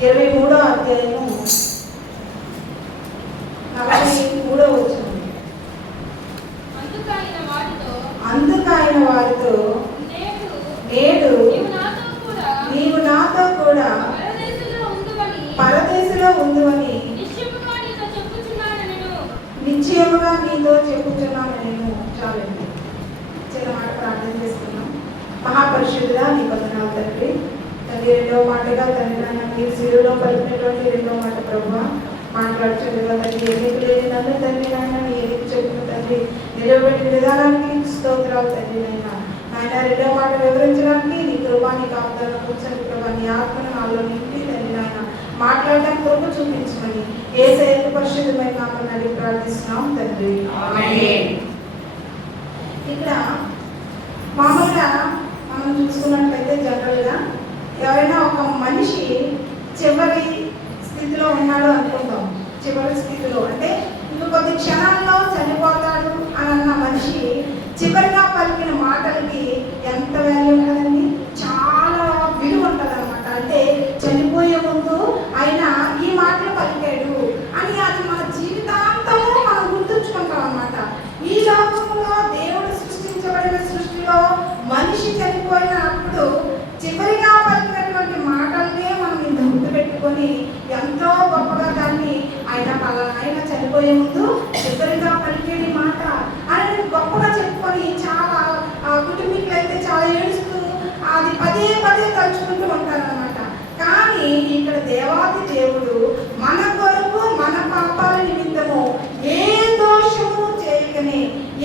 23వ అధ్యాయము 43వ వచనం. అందుకైన వారితో నేడు నీవు నాతో కూడా పరదేశంలో ఉందువని నిశ్చయముగా నీతో చెప్పుచున్నాను నేను. చాలండి, చిన్న మాట ప్రార్థన చేసుకున్నాం. మహాపరిశుద్ధుడా నీ వందనాలు తండ్రి. తండ్రి రెండవ మాటగా తండ్రి నాయన మీరు శిలువలో పలికినటువంటి రెండవ మాట ప్రభువా మాట్లాడుతుండగా తండ్రి ఎన్నిక లేని నన్ను తండ్రి నాయన నీ ఎన్నిక చెప్పిన తండ్రి నిలబెట్టిన విధానానికి స్తోత్రాలు తండ్రి నాయన. నాయన రెండవ మాట వివరించడానికి నీ కృపా నీ కాపుదల కూర్చొని ప్రభా నీ ఆత్మను నాలో నింపి తండ్రి నాయన మాట్లాడడానికి కొరకు చూపించమని యేసయ్య పరిశుద్ధమైన నామమున అడిగి ప్రార్థిస్తున్నాం తండ్రి. ఆమేన్. ఇక్కడ మామూలుగా మనం చూసుకున్నట్లయితే జనరల్గా ఎవరైనా ఒక మనిషి చివరి స్థితిలో ఉన్నాడు అనుకుందాం. చివరి స్థితిలో అంటే ఇంకా కొద్ది క్షణాల్లో చనిపోతాడు అని అన్న మనిషి చివరిగా పలికిన మాటలకి ఎంత వాల్యూ ఉంటుందండి, చాలా విలువ ఉంటుంది అనమాట. అంటే చనిపోయే ముందు ఆయన ఈ మాటలు పలికాడు అని అది మన జీవితాంతము మనం గుర్తుంచుకుంటాం అనమాట. ఈ లోకంలో దేవుడు సృష్టించబడిన సృష్టిలో మనిషి చనిపోయినప్పుడు చివరిగా పలికినటువంటి మాటలనే మనం ఇంత గుర్తుపెట్టుకొని ఎంతో గొప్పగా దాన్ని ఆయన చనిపోయే ముందు చివరిగా పలికేది మాట అని గొప్పగా చెప్పుకొని చాలా కుటుంబీకులు అయితే చాలా ఏడుస్తూ అది పదే పదే తలుచుకుంటూ ఉంటారనమాట. కానీ ఇక్కడ దేవాది దేవుడు మన కొరకు మన పాపాల నిమిత్తము ఏ దోషము చేయకనే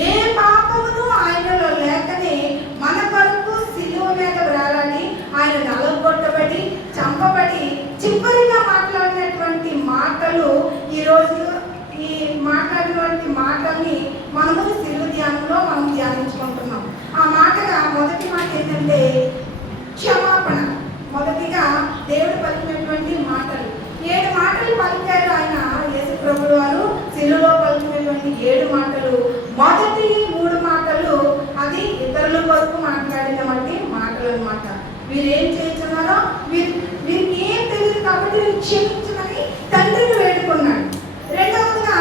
ఏ పాపమును ఆయనలో లేకనే మన కొరకు సిలువ మీద వేలాడి ఆయన నలగొట్టబడి చంపబడి చివరిగా మాట్లాడినటువంటి మాటలు ఈరోజు ఈ మాట్లాడినటువంటి మాటల్ని మనము సిలువ ధ్యానంలో మనం ధ్యానించుకుంటున్నాం. ఆ మాటగా మొదటి మాట ఏంటంటే క్షమాపణ. మొదటిగా దేవుడు పలికినటువంటి మాటలు 7 మాటలు పలికారు ఆయన యేసు ప్రభువు వారు సిలువలో పలికినటువంటి 7 మాటలు. మొదటి 3 మాటలు అది ఇతరుల కొరకు మాట్లాడినటువంటి మాటలు అన్నమాట. వీరేం చేస్తున్నారో వీరికి ఏం తెలియదు కాబట్టి క్షమించమని తండ్రిని వేడుకున్నాడు. రెండవదిగా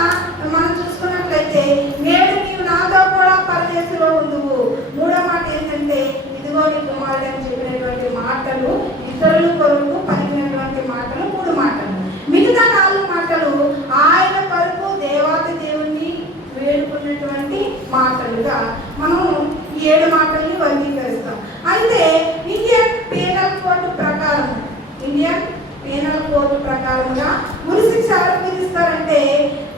మనం చూసుకున్నట్లయితే నేడు నీవు నాతో కూడా పరదేశంలో ఉందువు. 3వ మాట ఏంటంటే ఇదిగో నీ కుమారుడు అని చెప్పినటువంటి మాటలు ఇతరుల కొరకు పలికినటువంటి మాటలు 3 మాటలు. మిగతా 4 మాటలు ఆయన కొరకు దేవాది దేవుణ్ణి వేడుకున్నటువంటి మాటలుగా మనం ఈ 7 మాటల్ని వర్గీకరిస్తాం. అయితే ఇండియన్ పీనల్ కోడ్ ప్రకారంగా ఉరిశిక్ష ఎవరికి విధిస్తారంటే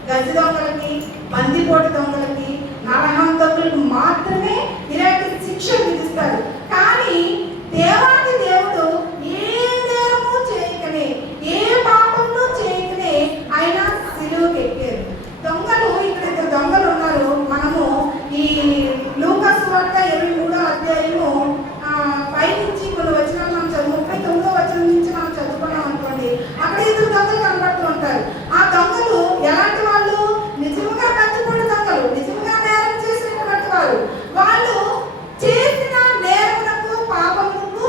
గజ దొంగలకి, బందిపోటు దొంగలకి, నరహం దొంగలకు మాత్రమే ఇలాంటి శిక్ష విధిస్తారు. కానీ దేవాది దేవుడు ఏ నేరము చేయకనే ఏ పాపము చేయకనే ఆయన సిలువకి ఎక్కారు. దొంగలు ఇక్కడ 2 దొంగలు ఉన్నారు. మనము ఈ లూకా సువార్త 23వ అధ్యాయము 5 నుంచి కొన్ని వచనాలు మనం 39వ వచనం నుంచి మనం చదువుకున్నాం అనుకోండి. అక్కడ 2 దొంగలు కనబడుతూ ఉంటారు. ఆ దొంగలు ఎలాంటి వాళ్ళు? నిజంగా కత్తిపొడి దొంగలు, నిజంగా నేరం చేసినటువంటి వారు. వాళ్ళు చేసిన నేరమునకు పాపమునకు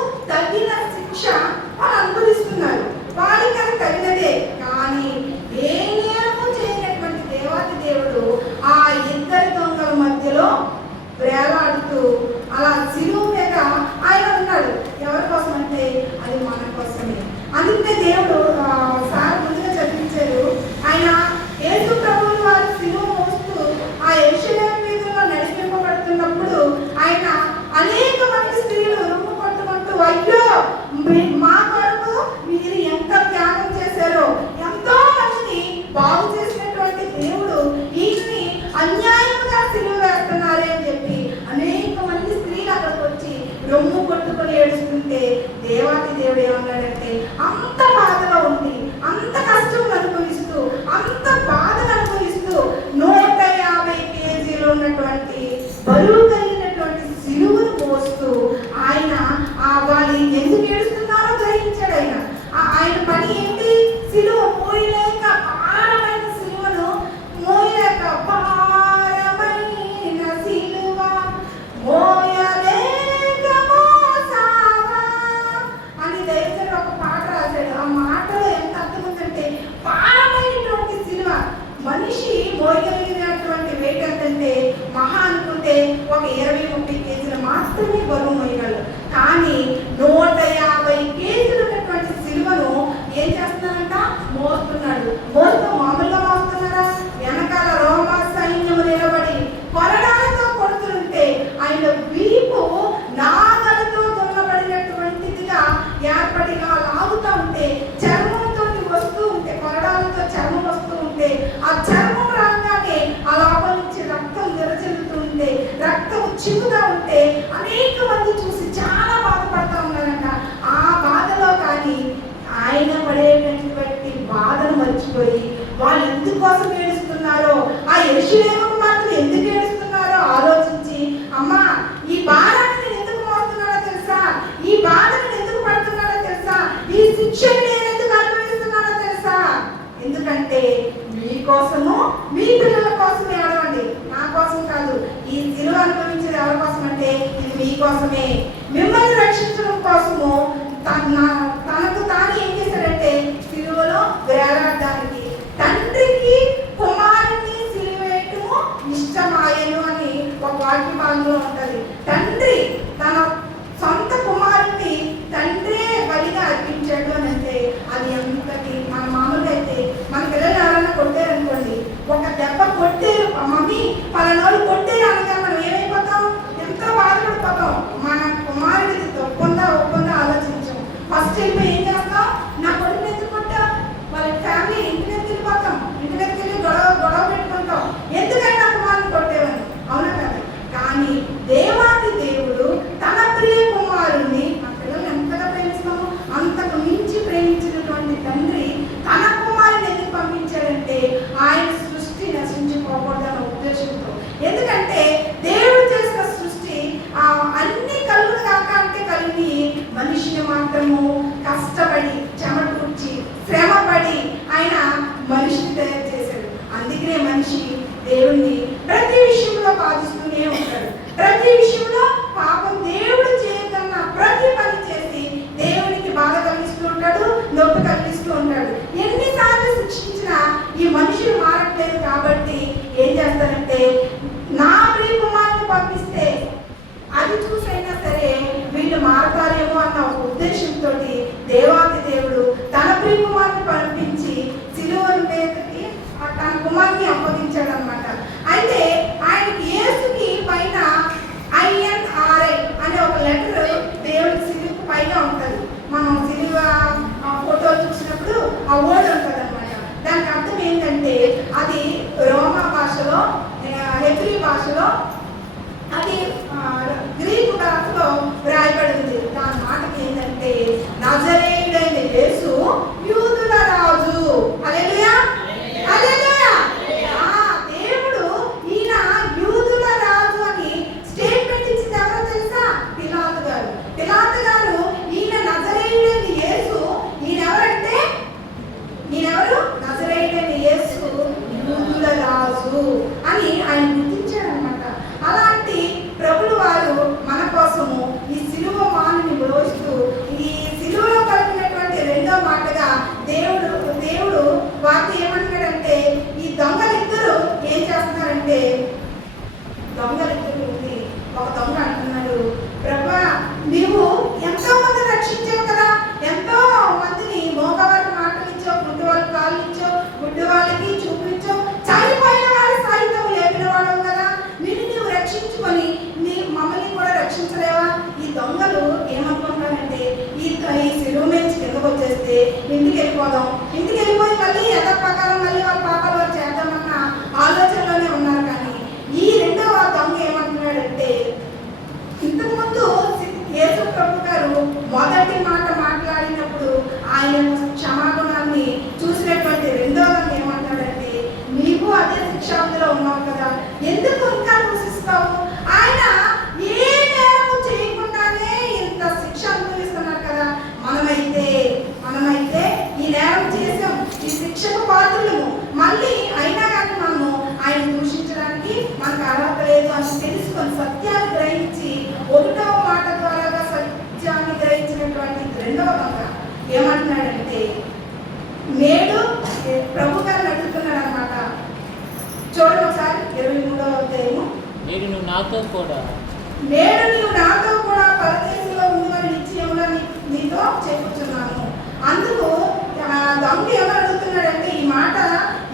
వాళ్ళు ఎందుకోసం ఏడుస్తున్నారో, ఆ యెరూషలేము కుమార్తెలు ఎందుకు ఏడుస్తున్నారో ఆలోచించి, అమ్మా ఈ భారాన్ని నేను ఎందుకు మోస్తున్నానో తెలుసా, ఈ బాధను ఎందుకు పడుతున్నానో తెలుసా, ఈ శిక్షను నేను ఎందుకు అనుభవిస్తున్నానో తెలుసా, ఎందుకంటే మీకోసము మీ పిల్లల కోసం ఏడవండి, నా కోసం కాదు. ఈ సిలువ అనుభవించేది ఎవరి కోసం అంటే ఇది మీకోసమే, మిమ్మల్ని రక్షించడం కోసము తనకు తాను ఏం చేశాడంటే సిలువలో వేలాడడానికి తండ్రికి కుమారుని సిలువేయటము ఇష్టమాయను అని ఒక వాక్య భాగంలో ఉంటది. తండ్రి తన సొంత కుమారుని తండ్రే బలిగా అర్పించాడు అని అంటే అది ఎంతటి, మన మామూలుగా అయితే మన పిల్లలు ఎవరైనా కొట్టారనుకోండి, ఒక దెబ్బ కొట్టారు మమ్మీ పలానోళ్ళు కొట్టారు అనగా మనం ఏమైపోతాం, ఎంతో బాధపడిపోతాం. మన కుమారుడికి ఒప్పుందా ఆలోచించాం. ఫస్ట్ వెళ్ళిపోయి ఏం చేస్తాం, నా కొడుకుని ఎందుకు కొట్టాం, వాళ్ళ ఫ్యామిలీ ఇంటి మీద వెళ్ళిపోతాం, ఇంటి మీద వెళ్ళి గొడవ పెట్టుకుంటాం, ఎందుకంటే నా కుమారుని కొట్టేవని, అవునా కదా. కానీ దేవాది దేవుడు తన ప్రియ కుమారుణ్ణి, మా పిల్లల్ని ఎంతగా ప్రేమిస్తామో అంతకు మించి ప్రేమించినటువంటి తండ్రి తన కుమారుని ఎందుకు పంపించాడంటే ఆయన సృష్టి నశించిపోకూడదన్న ఉద్దేశంతో. ఎందుకంటే దేవుడు చేసిన సృష్టి అన్ని కలుగులు కాక అంటే కలిగి మనిషిని మాత్రము కష్టపడి చెమటూర్చి శ్రమపడి ఆయన మనిషిని తయారు చేశాడు. అందుకనే మనిషి దేవుణ్ణి ప్రతి విషయంలో బాధిస్తూనే ఉంటాడు. ప్రతి విషయంలో పాపం దేవుడు చేయగలన్న ప్రతి పని చేసి దేవునికి బాధ కలిగిస్తూ ఉంటాడు, నొప్పి కలిగిస్తూ ఉంటాడు. ఎన్నిసార్లు శిక్షించినా ఈ మనుషులు మారట్లేదు కాబట్టి ఏం చేస్తారంటే నా ప్రియ కుమారుని పంపిస్తే అది చూసైనా సరే వీళ్ళు మారతారేమో అన్న ఒక ఉద్దేశంతో దేవాది దేవుడు తన ప్రియ కుమారుని పంపించి సిలువ మీదకి తన కుమారుని అప్పగించాడు అనమాట. అయితే ఆయనకి యేసుకి పైన INRI అనే ఒక లెటర్ దేవుడి సిలువకు పైన ఉంటుంది. మనం సిలువ ఫోటో చూసినప్పుడు ఆ వర్డ్ ఉంటుంది అనమాట. దానికి అర్థం ఏంటంటే అది రోమా భాషలో, హెబ్రీ భాషలో, అది గ్రీకు భాషలో వ్రాయబడింది. దాని మాటకి ఏంటంటే నజరేయుడైన యేసు యూదుల రాజు. హల్లెలూయా హల్లెలూయా. దేవుడు ఈయన యూదుల రాజు అని స్టేట్మెంట్ ఇచ్చింది ఎవరో తెలుసా? పిలాతు గారు. పిలాతు గారు ఈయన నజరేయుడైన యేసు, ఈయనెవరంటే ఈయనెవరు? నజరేయుడైన యేసు యూదుల రాజు అని ఆయన గుర్తించాడు అనమాట. అలాంటి ప్రభులు వారు మన కోసము ఈ సిలువ మానుని మోస్తూ ఈ సిలువలో కలిగినటువంటి రెండో మాటగా దేవుడు వారిని ఏమంటున్నాడంటే ఈ దొంగలిద్దరూ ఏం చేస్తున్నారంటే, దొంగలిద్దరు ఉంది ఒక దొంగ అంటున్నాడు, ప్రభా నీవు ఎంతో మంది రక్షించావు కదా, ఎంతో మందిని మోగవారికి మాటలు ఇచ్చావు, గుడ్డి వాళ్ళకి కాళ్ళు ఇచ్చావు, గుడ్డి వాళ్ళకి చూపించావు, చనిపోయిన వారి సైతం లేపిన వాడవు కదా, నీవు రక్షించుకొని మమ్మల్ని కూడా రక్షించలేవా? ఈ దొంగలు ఏమనుకుంటారంటే ఈ సిలువ మీద కిందకు వచ్చేస్తే ఇంటికి వెళ్ళిపోదాం, ఇంటికి వెళ్ళిపోయి మళ్ళీ యథాప్రకారం మళ్ళీ వాళ్ళ పాపాలు వారు చేద్దామన్న ఆలోచనలోనే ఉన్నారు. కానీ ఈ రెండవ దొంగ ఏమంటున్నాడంటే, ఇంతకుముందు యేసు ప్రభు గారు మొదటి మాట మాట్లాడినప్పుడు ఆయన క్షమాగుణాన్ని చూసినటువంటి రెండో దొంగ ఏమంటాడంటే, నీకు అదే శిక్షాంతిలో ఉన్నావు కదా, ఎందుకు ఇంకా దూషిస్తావు? ఆయన ఏ నేరము చేయకుండానే ఇంత శిక్ష అనుభవిస్తున్నారు కదా, మనమైతే ఈ నేరం చేసాం, ఈ శిక్షకు పాత్రలము, మళ్ళీ అయినా కానీ మనము ఆయన దూషించడానికి మనకు అర్హత లేదు అని తెలుసుకొని సత్యాన్ని గ్రహించి ఒకటవ మాట ద్వారా సత్యాన్ని గ్రహించినటువంటి రెండవ దొంగ ఏమంటున్నాడంటే, నేడు ప్రభు గారిని అడుగుతున్నాడు అనమాట. చూడండి ఒకసారి 23వ అధ్యాయము. నేడు నువ్వు నాతో కూడా పరదేశంలో ఉందని నిశ్చయంగా నీతో చెప్పుచున్నాను. అందుకు దొంగ ఏమని అడుగుతున్నాడంటే, ఈ మాట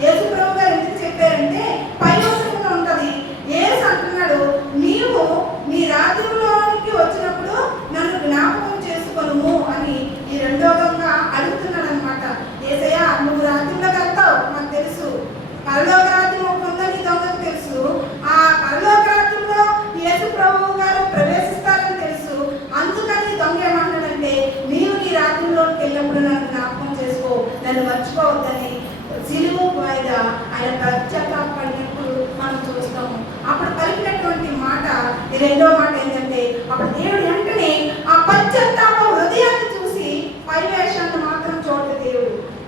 యేసు ప్రభు గారు ఎందుకు చెప్పారంటే పై వచనంలో ఉంటది. యేసు అంటున్నాడు, నీవు నీ రాజ్యంలోనికి వచ్చినప్పుడు నన్ను జ్ఞాపకం చేసుకొనుము అని ఈ రెండో దొంగ అడుగుతున్నాడు అనమాట. యేసయ్యా నువ్వు రాజ్యంలోకి వెళ్తావు నాకు తెలుసు, పరలోక రాజ్యం ఉందని దొంగకు తెలుసు, ఆ పరలోక రాజ్యంలో యేసు ప్రభువు గారు ప్రవేశిస్తారని తెలుసు. అందుకని దొంగ ఏమంటాడంటే, నీవు నీ రాజ్యంలోకి వెళ్ళినప్పుడు నన్ను జ్ఞాపకం చేసుకో, నన్ను మర్చిపోవద్దని సిలువ మీద ఆయన పశ్చాత్తాపడినప్పుడు మనం చూస్తాము. అప్పుడు పలికినటువంటి మాట, ఈ రెండో మాట ఏంటంటే, అప్పుడు దేవుడు వెంటనే ఆ పశ్చాత్తాప హృదయాన్ని చూసి పై వేషాన్ని మాత్రం చూడదు.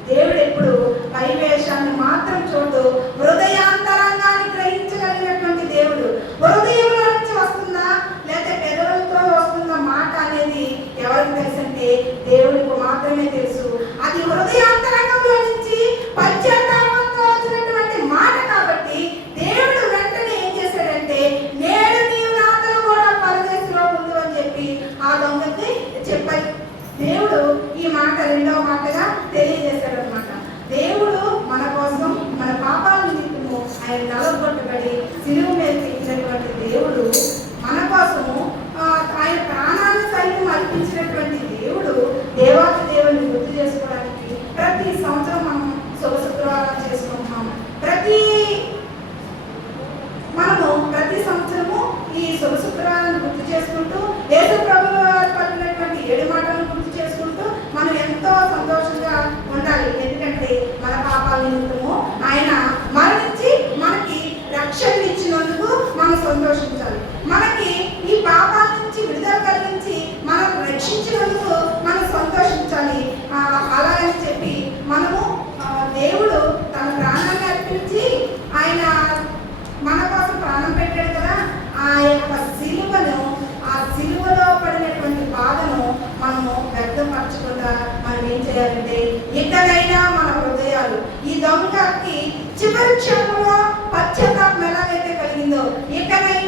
దేవుడు ఎప్పుడు పై వేషాన్ని మాత్రం చూడు, హృదయాంతరంగాన్ని గ్రహించగలిగినటువంటి దేవుడు. హృదయంలో నుంచి వస్తుందా లేదా పెదవులతో వస్తుందా మాట అనేది ఎవరికి తెలుసు అంటే దేవుడికి మాత్రమే తెలుసు. అది హృదయాంతరంగంలో నుంచి పశ్చాత్తాపంతో వచ్చినటువంటి మాట కాబట్టి దేవుడు వెంటనే ఏం చేశాడంటే, నేడు నీవు నాతో కూడా పరదేశంలో ఉండు అని చెప్పి ఆ దొంగకి చెప్పాలి. దేవుడు ఈ మాట రెండవ మాటగా తెలియజేశాడు అనమాట. దేవుడు మన కోసం, మన పాపాల నిమిత్తము ఆయన నలగొట్టబడి సిలువ మీద పెట్టినటువంటి దేవుడు మన కోసము ఆయన ప్రాణాన్ని సైతం అర్పించినటువంటి దేవుడు. దేవాతి దేవుని గుర్తు చేసుకోవడానికి ప్రతి సంవత్సరం మనం శుభ శుక్రవారం చేసుకుంటున్నాము. మనము ప్రతి సంవత్సరము ఈ శుభ శుక్రవారాన్ని గుర్తు చేసుకుంటూ యేసు ప్రభువు పలికినటువంటి 7 మాటలను గుర్తు చేసుకుంటూ మనం ఎంతో సంతోషంగా ఉండాలి. ఎందుకంటే మన పాపాల నిమిత్తము ఆయన మరణించి మనకి రక్షణ ఇచ్చినందుకు మనం సంతోషించాలి. మనకి ఈ పాపాల నుంచి విడుదల కలిగించి మనం రక్షించినందుకు మనం సంతోషించాలి. అలాగని చెప్పి మనము దేవుడు తన ప్రాణాన్ని అర్పించి ఆయన మన కోసం ప్రాణం పెట్టాడు కదా, ఆ యొక్క సిలువను, ఆ సిలువలో పడినటువంటి బాధను మనము వ్యక్తపరచకుండా మనం ఏం చేయాలంటే, ఇకనైనా మన హృదయాలు ఈ దొంగకి చివరి క్షణంలో పశ్చాత్తాపం ఎలాగైతే కలిగిందో, ఇకనైనా